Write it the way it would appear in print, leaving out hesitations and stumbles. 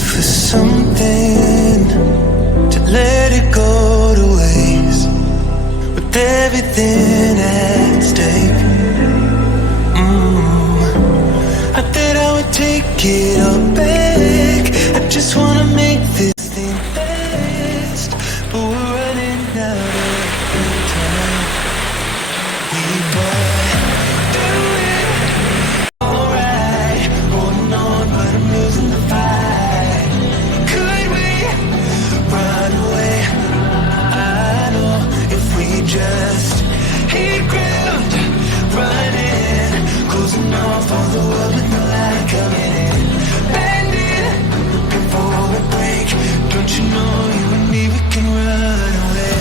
for something to let it go to waste, with everything at stake. I thought I would take it all back. I just wanna make this thing last, but we're running out of time. We both do it alright, holding on, but I'm losing the fight. Could we run away? I know if we just hit ground, running, closing off all the world with no light coming in, bending before we break. Don't you know you and me, we can run away.